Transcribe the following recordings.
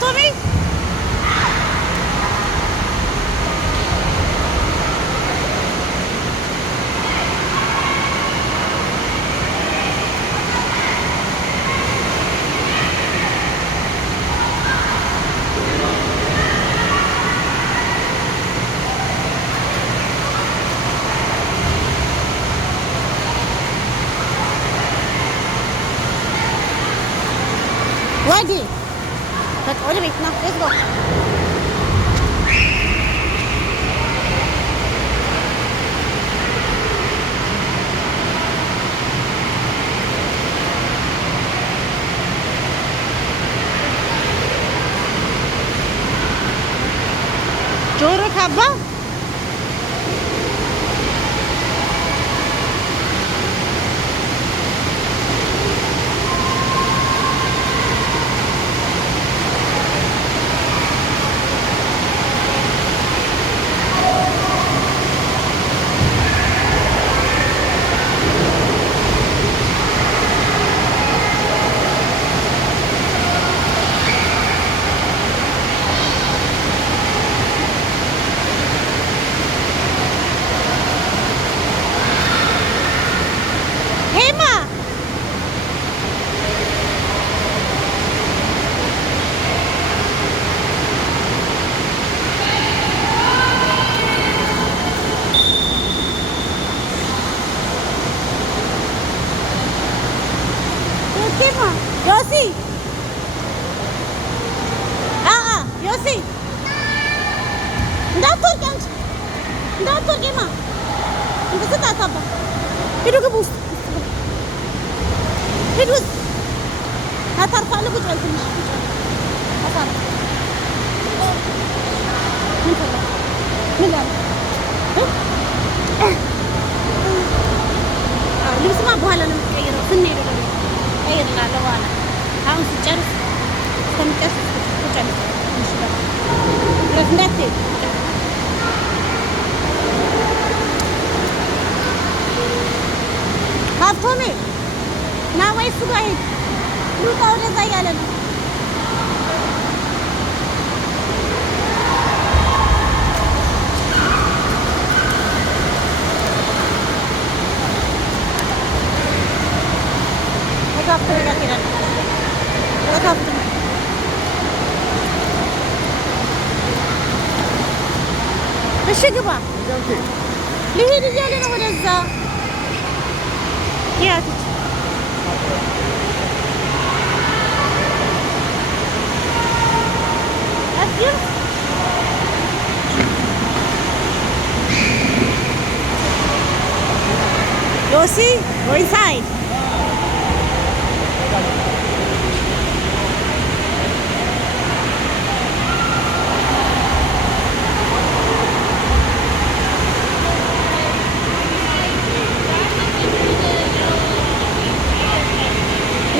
Tommy? Ready? But wait a minute, now let's go. Joro kaba? Yosi! Yosi! እንዳትወርቂ አንቺ እንዳትወርቂማ እንደዚህ ታታባ ሂዱ ግቡ ውስጥ ሂዱ ውስጥ አታርፋለሁ ቁጭ በል ትንሽ አታርፍ ምን ላለ ልብስማ በኋላ ነው የምትቀይረው ስንሄድ ነው ቀይርላለሁ በኋላ አሁን ስጨርስ እስከምጨርስ ቁጭ በል ትንሽ ረፍ እንዳትሄድ ሀብቶሜ ና ወይ እሱ ጋር ሂድ ልውጣ ወደዛ እያለ ነው ሀብቶሜ ጋር ትሄዳለህ ሀብቶሜ እሺ ግባ ልሂድ እያለ ነው ወደዛ ያትች አስዩ ዮሲ go inside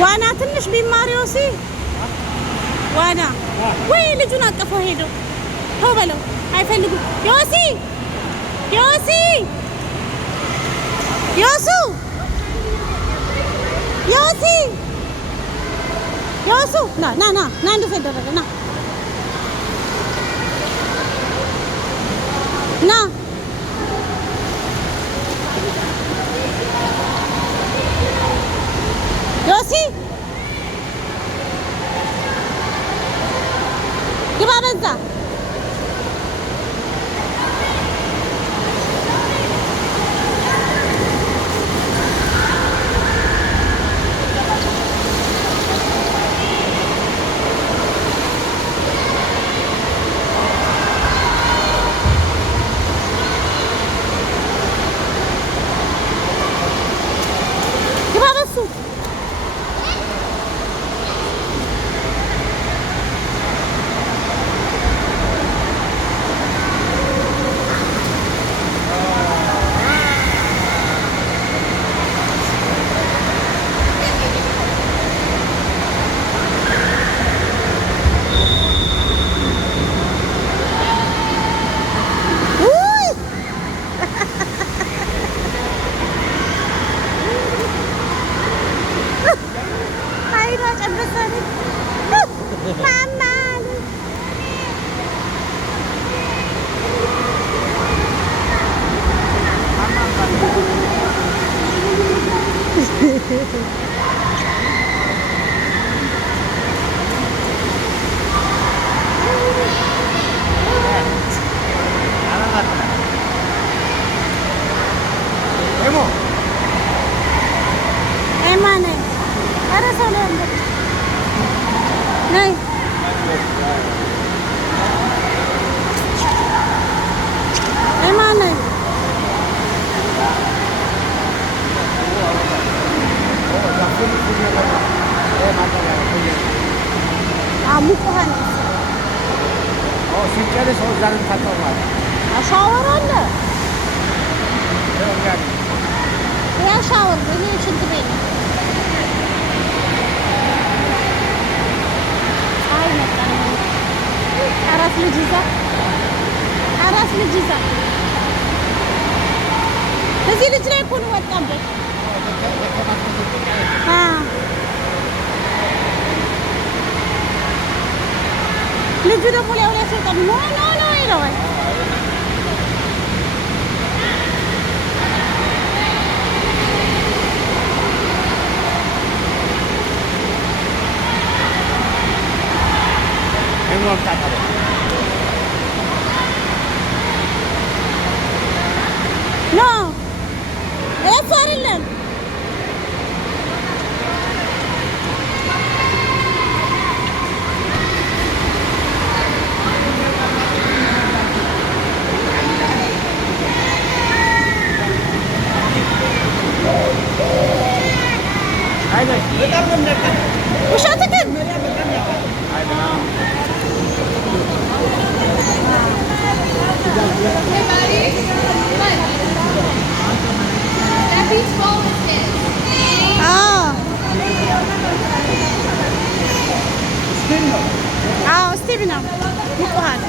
ዋና ትንሽ ቢማር ዮሲ ዋና ወይ ልጁን አቀፈው ሄዶ ተው በለው አይፈልጉም ዮሲ ዮሲ ዮሱ ዮሲ ዮሱ ና ና ና ና እንደዚህ ይደረገ ና ና ዮሲ ግባ በዛ ሻወር አለ። ያ ሻወር ይሄ ሽንት ቤት ነው። ፀሐይ መጣ ነው። አራት ልጅ ይዛ እዚህ ልጅ ላይ እኮ ነው ወጣበት። ልጁ ደግሞ ላይ ወደ ሰው ኖ ይለዋል። ኖ እሱ አይደለም። ውሸትህን ስቲቭ ነው ይቆሃል።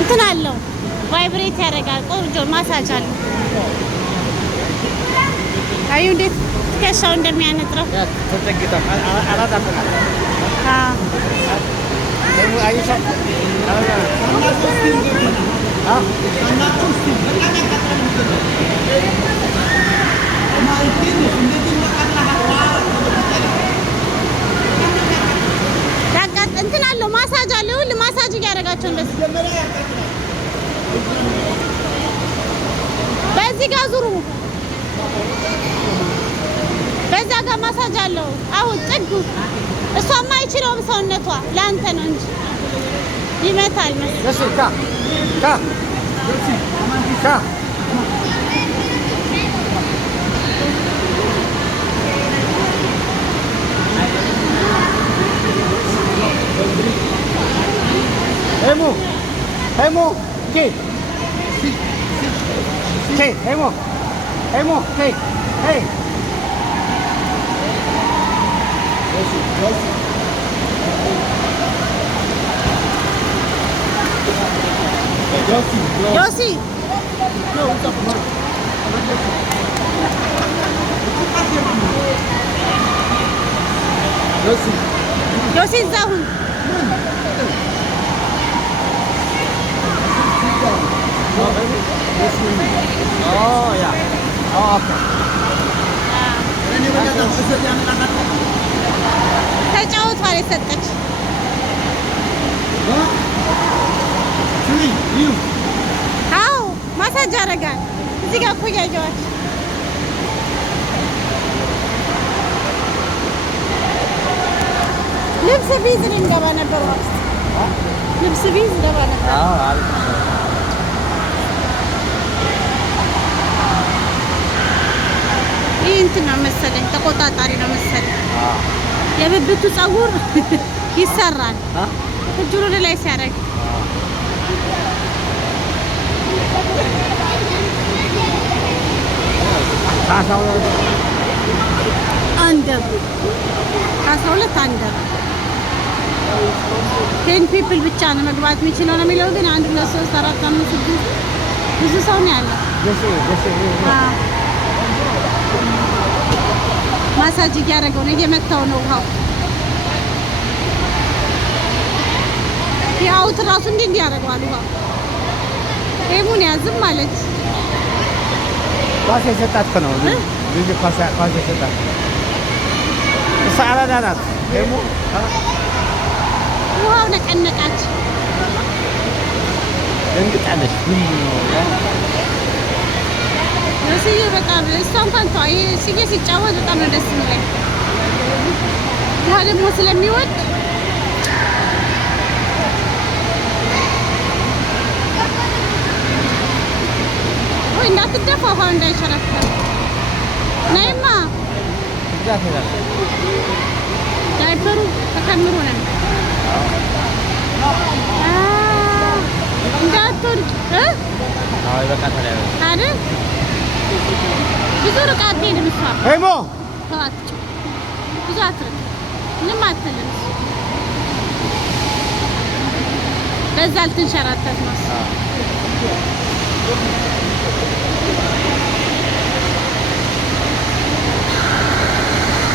እንትን አለው ቫይብሬት ያደርጋል። ቆንጆ ማሳጅ አለው። አዩ እንዴት ትከሻው እንደሚያነጥረው እንትን አለው ማሳጅ አለው። ሁሉ ማሳጅ እያደረጋቸው እንደዚህ በዚህ ጋር ዙሩ። በዛ ጋር ማሳጅ አለው። አሁን ጥጉ እሷማ አይችለውም ሰውነቷ ለአንተ ነው እንጂ ይመታል መሰለኝ። Hey Mo, okay. Okay, hey Mo, okay, hey. Yossi. No, Yossi እዛ ሁን። Oh ya. Oh okay. ተጫውቷል የሰጠች አዎ ማሳጅ ያደርጋል። እዚህ ጋር እኮ እያየኋት ልብስ ቢዝ እንገባ ነበር ማለት ልብስ ቢዝ እንገባ ነበር። ይህ እንትን ነው መሰለኝ ተቆጣጣሪ ነው መሰለኝ። የብብቱ ፀጉር ይሰራል እጁን ወደ ላይ ሲያደርግ አንደብ 12 አንደብ 10 ፒፕል ብቻ ነው መግባት የሚችለው ነው የሚለው። ግን 1 2 3 4 5 6 ብዙ ሰው ነው ያለው። ማሳጅ እያደረገው ነው፣ እየመታው ነው ውሃው። ያውት ራሱ እንዴት ያደርገዋል? ውሃ ኤሙን ያዝም ማለት ኳስ የሰጣት እኮ ነው። ልጅ ኳስ የሰጣት እሷ አራዳ ናት። ኤሙ ውሃው ነቀነቃች። ደንግጣለች። እስዬ በጣም እሷ እንኳን ተው። ይሄ እስዬ ሲጫወት በጣም ነው ደስ የሚለኝ። ውሃ ደግሞ ስለሚወድ ወይ እንዳትደፋ ውሃ እንዳይሸረፈር። ነይማ ብዛት ይላል ዳይፐሩ ተከምሮ ነው እንዳትወድቅ ይበቃታል አይደል? ብዙ ርቃ አትሄድም እሷ። ኤሙ ተዋት፣ ብዙ አትርቅ፣ ምንም አትልም። በዛ ልትንሸራተት ነው።